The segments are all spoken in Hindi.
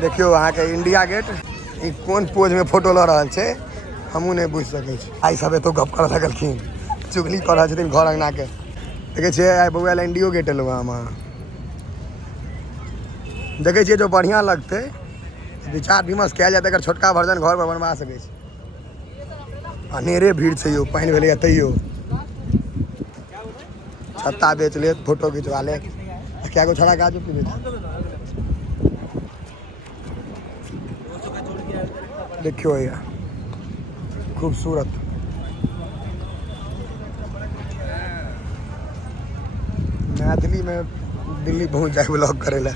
देखियो अहाँ के इंडिया गेट ई कौन पोज में फोटो ल रहा है हमू नहीं बुझ सके आई सब तो गप कर लगलखिन चुगली कर रहा छथिन घर अंगना के देखे छे आई बउआ इंडियो गेट एलो हम देखे छे जो बढ़िया लगते विचार विमर्श किया जाता अगर छोटका वर्जन घर पर बनवा सके अनेरे भीड़ छै यो पानी भेले तैयो छत्ता बेच ले फोटो खिंचवा ले क्या गो छड़ा गाजो पी देखियो भैया खूबसूरत मैथिली में दिल्ली पहुंच जाए ब्लॉग करे ला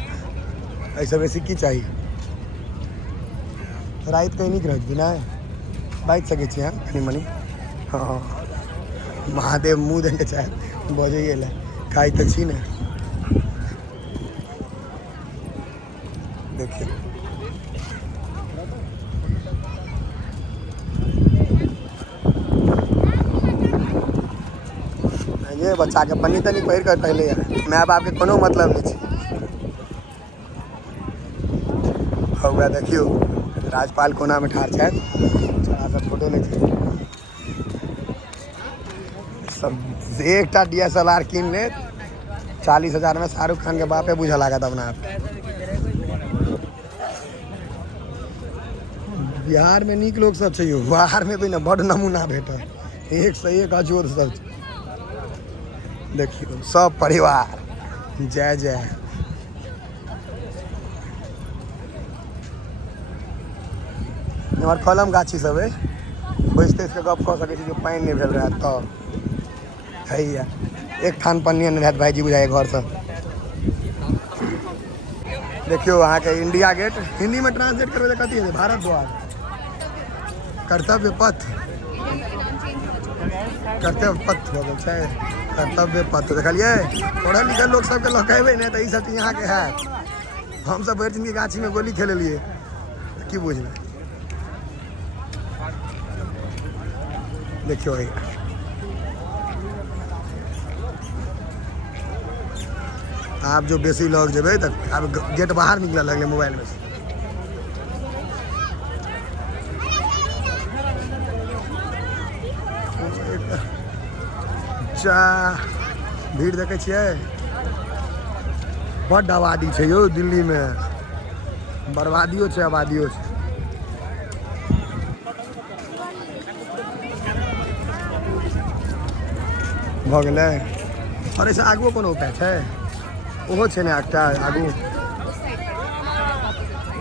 ऐसा वैसे की चाहिए रात कहीं नहीं रख बिना बाइक सके कनी मनी हाँ महादेव मुँह देने चाहे बजे ला खाई तो छी ने देखिए ये बच्चा के पन्नी तनी पहिर कर पहले माय बाप के कोनो मतलब नहीं हुआ देखियो राजपाल कोना में ठार छे थोड़ा सा फोटो नहीं सब एक DSLR कीन ले 40,000 में शाहरुख खान के बापे बुझा लागत अपना आप बिहार में निक लोग सब चाहिए बाहर में भी ना बड़ नमूना भेट एक से एक अजोर सब देखियो सब परिवार जय जय हमार कलम गाछी सब है बैसते इसके गप कह सके जो पानी नहीं भेल रहा तब है एक थान पन्नी नहीं रहत भाईजी बुझाए घर से देखियो अहाँ के इंडिया गेट हिंदी में ट्रांसलेट करबे कथी है भारत द्वार कर्तव्य पथ कर्तव्य पथ देखलिए पढ़ल लिखल लोग सबके लौकेबे नहीं तो सब यहाँ के है हम सब भर जिनकी गाछी में गोली खेले लिए की बुझना देखियो भैया आप जो बेसी लोग जेबे तो अब गेट बाहर निकल लगले मोबाइल में भीड़ देखे छिए बड़ आबादी है यो दिल्ली में बर्बादियो है आबादियो है भ गेलै और ऐसे आगू कोनो उपाय है ओहो छै ने एकटा आगू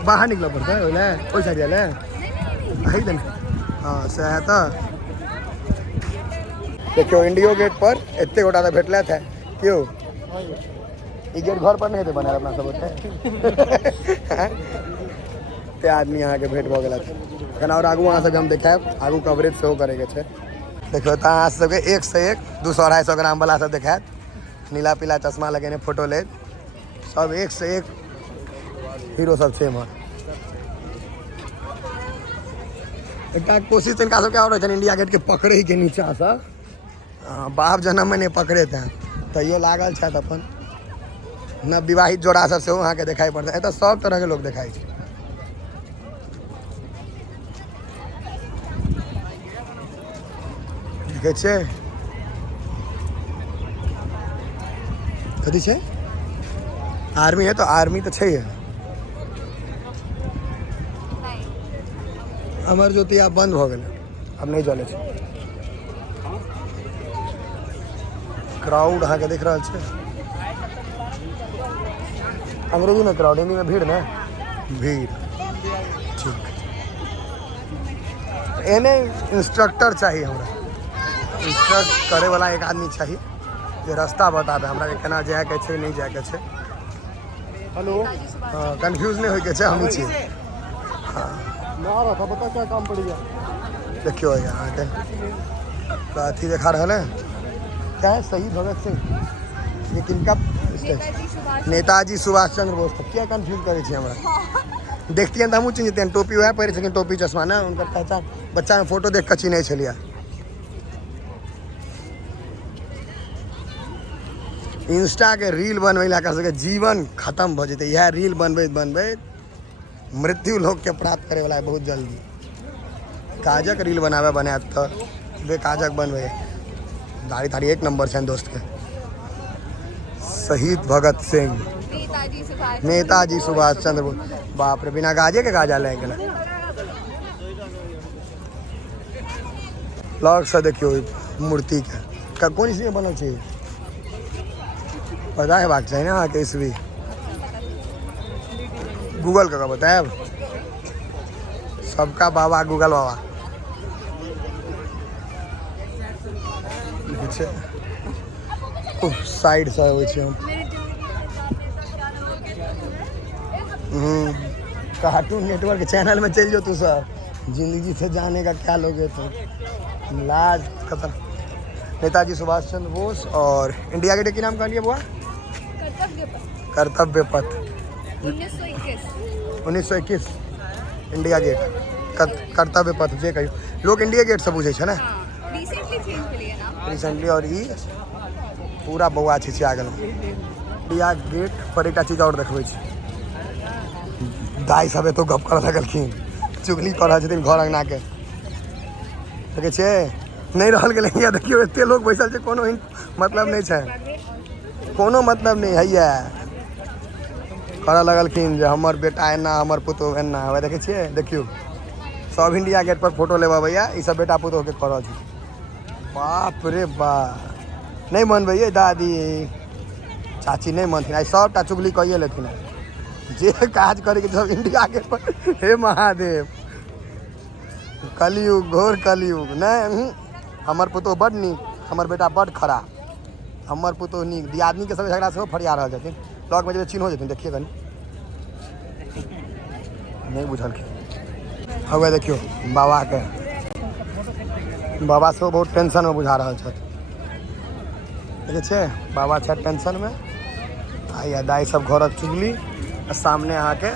बाहर निकल पड़ता है ओले ओइ साइड ले है देन हां से है तो देखियो इंडियो गेट पर एते गोटा तो भेटले थे क्यों ई गेट घर पर नहीं थे बना अपना सब ते आदमी यहाँ के भेंट भ गेला एखन और आगू वहाँ से हम देखाब आगू कवरेज सेहो करे के छै देखियो त अहाँ सबके एक से एक 200-250 ग्राम वाला सब देखात नीला पीला चश्मा लगेने फोटो ले सब एक से एक हीरो सब छे हमर एकटा कोशिश इनका सब क्या हो रहा इंडिया गेट के पकड़े के नीचा से बाप जन्म में नहीं पकड़े थे तैयो लागल छथि अपन न विवाहित जोड़ा सब से अहाँ के दिखाई पड़ता है सब तरह के लोग दिखाई छै देखे छे कथी छे आर्मी है तो आर्मी तो है अमर ज्योति आप बंद हो गए अब नहीं चले छे क्राउड अहाँ के देख रहा है अंग्रेजी में क्राउड हिंदी में भीड़ ना भीड़ ठीक एने इंस्ट्रक्टर चाहिए हमरा इंस्ट्रक्ट करे वाला एक आदमी चाहिए जे रास्ता बताबे हमरा के केना जाए के छै नहीं जाए के छै हेलो कंफ्यूज नहीं होय के छै हम छी हां ना रहा बता क्या काम पड़ गया देखियो यहाँ के अथी देखा रहा है क्या है शहीद भगत सिंह लेकिन कब नेताजी सुभाष चंद्र बोस तक क्या कंफ्यूज करे छी हमरा देखतिए त हमहू चिन्हते टोपी वह पहिरे छथिन टोपी चश्मा ना उनका पहचान बच्चा में फोटो देख के चिन्है छलिया इंस्टा के रील बनबै ला कर सके जीवन खत्म भ जेते यह रील बनबैत बनबैत मृत्यु लोक के प्राप्त करे वाला है बहुत जल्दी। काजक रील बनावे बने तो वे काजक बनवे दाढ़ी थाड़ी एक नंबर से दोस्त के। शहीद भगत सिंह, नेताजी सुभाष चंद्र बोस। बाप रे, बिना गाजे के गाजा ले गेला। लग से देखियो मूर्ति के कौन ईस्वी में बनल छै पता है बात चाहिए ना के ईस्वी गूगल का बताएब सबका बाबा गूगल बाबा। साइड से हो कार्टून नेटवर्क चैनल में चल जाओ तू सब। जिंदगी से जाने का क्या लोगे तो लाज खत्म। नेताजी सुभाष चंद्र बोस और इंडिया गेट की नाम कहा लिया बुआ? कर्तव्य पथ 1921 इंडिया गेट कर्तव्य पथ जे कहियो लोग इंडिया गेट से बुझे ना रिसेंटली। और ई पूरा बौआ छै आ गेल। इंडिया गेट पर एक चीज और देखबै छी दाई सब तो गप कर लगलखिन चुगली कर रहल छथिन घर अंगना के देखे छे नहीं रहल गेलै। यहाँ देखियो एते लोग बैसल छै कोनो मतलब नहीं छै कोनो मतलब नहीं है कर लगलखिन जे हमर बेटा एना हमर पुतोह एना है देखे छिए। देखियो सब इंडिया गेट पर फोटो लेबा भैया ई सब बेटा पुतोह के कर छै। बाप रे बाप नहीं मनबै ये दादी चाची नहीं मनथिन आई सबटा चुगली कइए लेथिन जे काज करे के सब इंडिया गेट पर। हे महादेव कलयुग घोर कलयुग नहीं हमर पुतोह बड नीक हमर बेटा बड खराब हमर पुतोह नीक दियादनी के सब झगड़ा से फरिया रहल छथिन लग में जब चिन्ह हो जथिन देखिए कनी नहीं बुझल हवे देखियो बाबा के बाबा से बहुत टेंशन में बुझा रहल छथि देखे छे बाबा छे टेंशन में आ दाई सब घरक चुगली सामने अहाँ के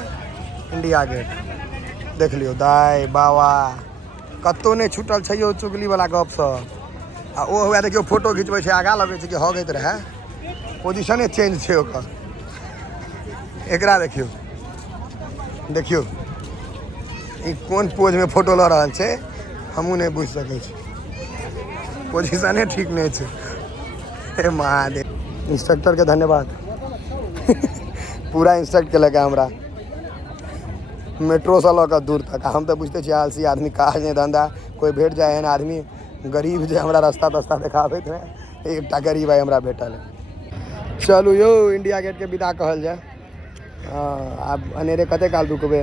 इंडिया गेट देख लियो दाई बाबा कतो नहीं छूटल छै चुगली वाला गप सब। आ ओ हुआ देखियो फोटो खिंचबै छै आगा लगे छै कि हगैत रहे पोजिशने चेंज छै ओकर। एकरा देखियो देखियो ई कोन पोज में फोटो ल रहल छै हमहूँ नहीं बुझ सकै छी पोजिशने ठीक नहीं छै। हे महादेव इंस्ट्रक्टर के धन्यवाद पूरा इंस्ट्रक्ट केलक हमरा मेट्रो से लऽ दूर तक। हम तो बुझते आलसी आदमी काज नहीं धंधा कोई भेट जाए एहन आदमी गरीब जे हमरा रास्ता तस्ता देखाबैत रहे एकटा गरीब आई हमरा भेटल है। चलू यो इंडिया गेट के विदा कहल जाए। आब अनेरे कते काल रुकबे।